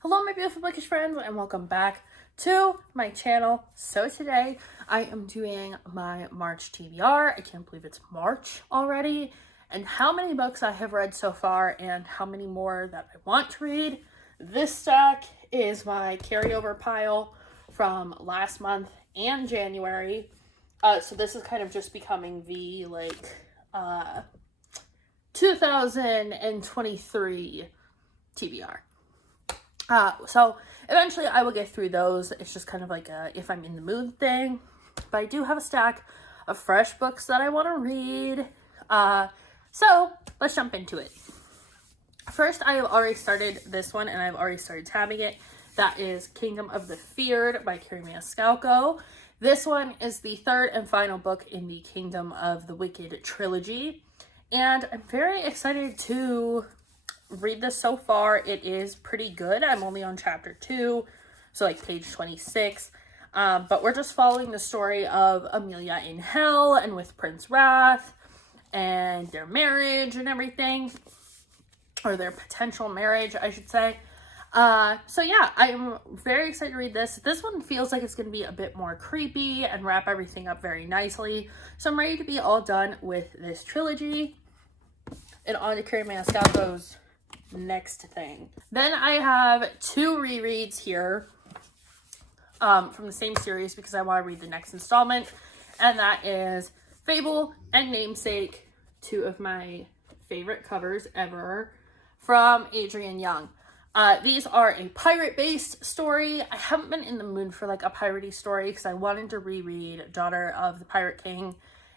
Hello my beautiful bookish friends and welcome back to my channel. So today I am doing my March TBR. I can't believe it's March already, and how many books I have read so far and how many more that I want to read. This stack is my carryover pile from last month and January. So this is kind of just becoming the 2023 TBR. So eventually I will get through those. It's just kind of like a if I'm in the mood thing. But I do have a stack of fresh books that I want to read. So let's jump into it. First, I have already started this one and I've already started tabbing it. That is Kingdom of the Feared by Casy. This one is the third and final book in the Kingdom of the Wicked trilogy. And I'm very excited to read this so far. It is pretty good. I'm only on chapter 2, so like page 26. But we're just following the story of Amelia in hell and with Prince Wrath and their marriage and everything. Or their potential marriage, I should say. So yeah, I'm very excited to read this. This one feels like it's going to be a bit more creepy and wrap everything up very nicely. So I'm ready to be all done with this trilogy. And on to Cassy's next thing. Then I have 2 rereads here from the same series because I want to read the next installment. And that is Fable and Namesake, 2 of my favorite covers ever from Adrienne Young. These are a pirate-based story. I haven't been in the mood for like a piratey story because I wanted to reread Daughter of the Pirate King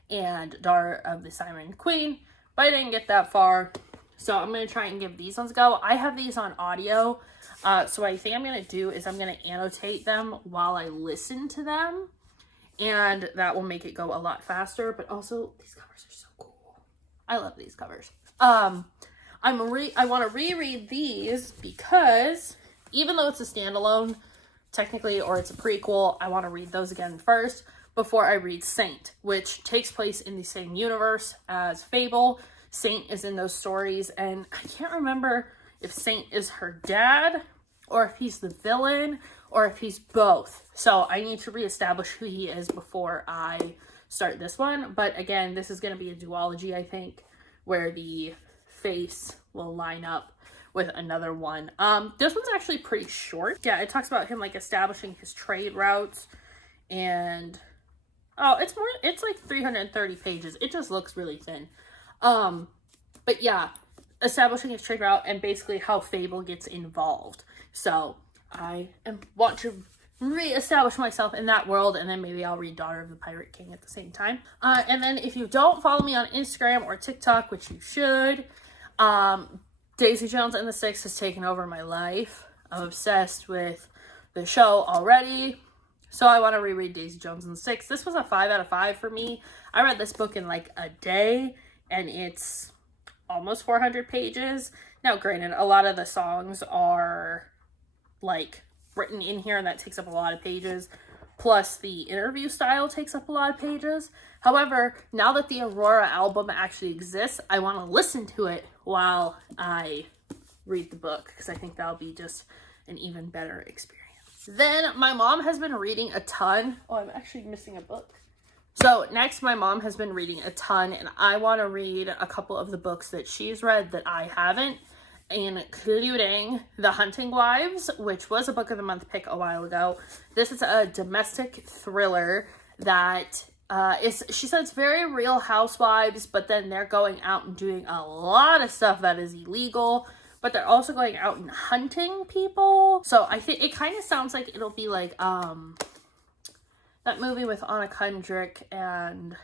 and Daughter of the Siren Queen, but I didn't get that far. So I'm going to try and give these ones a go. I have these on audio. So what I think I'm going to do is I'm going to annotate them while I listen to them. And that will make it go a lot faster. But also, these covers are so cool. I love these covers. I want to reread these because even though it's a standalone, technically, or it's a prequel, I want to read those again first before I read Saint, which takes place in the same universe as Fable. Saint is in those stories, and I can't remember if Saint is her dad, or if he's the villain, or if he's both. So I need to reestablish who he is before I start this one. But again, this is going to be a duology, I think, where the face will line up with another one. This one's actually pretty short. Yeah, it talks about him like establishing his trade routes, and it's like 330 pages. It just looks really thin. But yeah, establishing his trade route and basically how Fable gets involved. So I want to re-establish myself in that world, and then maybe I'll read Daughter of the Pirate King at the same time. And then if you don't follow me on Instagram or TikTok, which you should, Daisy Jones and the Six has taken over my life. I'm obsessed with the show already. So I want to reread Daisy Jones and the Six. This was a 5 out of 5 for me. I read this book in like a day, and it's almost 400 pages. Now, granted, a lot of the songs are like written in here, and that takes up a lot of pages. Plus, the interview style takes up a lot of pages. However, now that the Aurora album actually exists, I want to listen to it while I read the book, because I think that'll be just an even better experience. Then my mom has been reading a ton. Oh, I'm actually missing a book. So next, my mom has been reading a ton, and I want to read a couple of the books that she's read that I haven't, including The Hunting Wives, which was a book of the month pick a while ago. This is a domestic thriller that she said it's very Real Housewives, but then they're going out and doing a lot of stuff that is illegal, but they're also going out and hunting people. So I think it kind of sounds like it'll be like that movie with Anna Kendrick and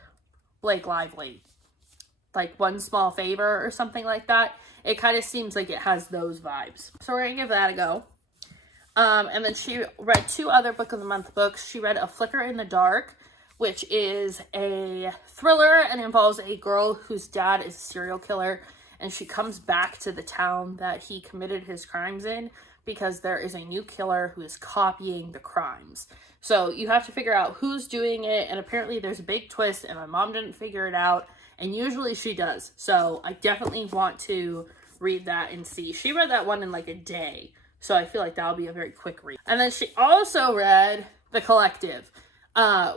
Blake Lively, like One Small Favor or something like that. It kind of seems like it has those vibes. So we're gonna give that a go. And then she read 2 other Book of the Month books. She read A Flicker in the Dark, which is a thriller and involves a girl whose dad is a serial killer, and she comes back to the town that he committed his crimes in because there is a new killer who is copying the crimes. So you have to figure out who's doing it, and apparently there's a big twist, and my mom didn't figure it out, and usually she does. So I definitely want to read that and see. She read that one in like a day. So I feel like that'll be a very quick read. And then she also read The Collective,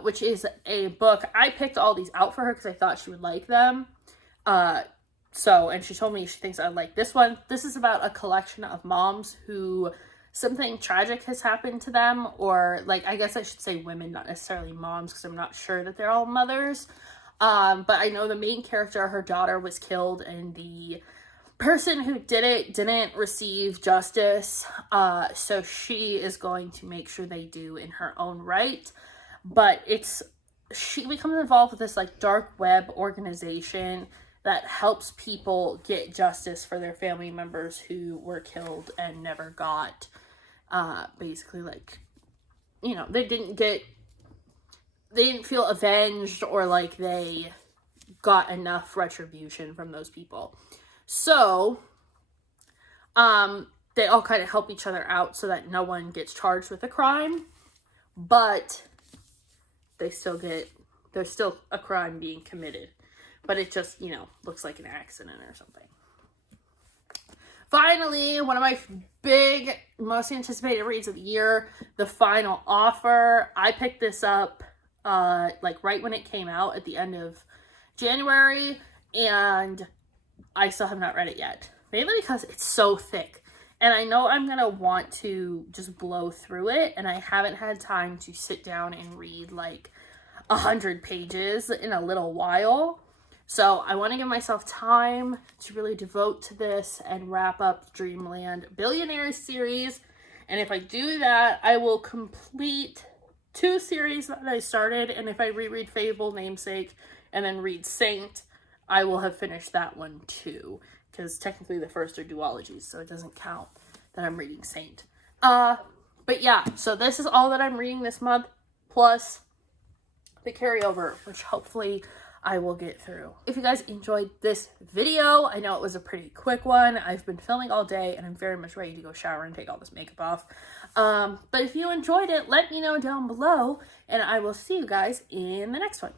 which is a book. I picked all these out for her because I thought she would like them. And she told me she thinks I'd like this one. This is about a collection of moms who something tragic has happened to them, or like, I guess I should say women, not necessarily moms, because I'm not sure that they're all mothers. But I know the main character, her daughter was killed, and the person who did it didn't receive justice. So she is going to make sure they do in her own right. But she becomes involved with this like dark web organization that helps people get justice for their family members who were killed and never got, basically, like, you know, they didn't feel avenged, or like they got enough retribution from those people. So, they all kind of help each other out so that no one gets charged with a crime, but there's still a crime being committed. But it just, you know, looks like an accident or something. Finally, one of my big, most anticipated reads of the year, The Final Offer. I picked this up, like, right when it came out at the end of January, and I still have not read it yet. Mainly because it's so thick. And I know I'm going to want to just blow through it, and I haven't had time to sit down and read, like, 100 pages in a little while. So I want to give myself time to really devote to this and wrap up the Dreamland Billionaires series. And if I do that, I will complete 2 series that I started. And if I reread Fable, Namesake, and then read Saint, I will have finished that one too. Because technically the first are duologies, so it doesn't count that I'm reading Saint. But yeah, so this is all that I'm reading this month, plus the carryover, which hopefully I will get through. If you guys enjoyed this video, I know it was a pretty quick one. I've been filming all day and I'm very much ready to go shower and take all this makeup off. But if you enjoyed it, let me know down below, and I will see you guys in the next one.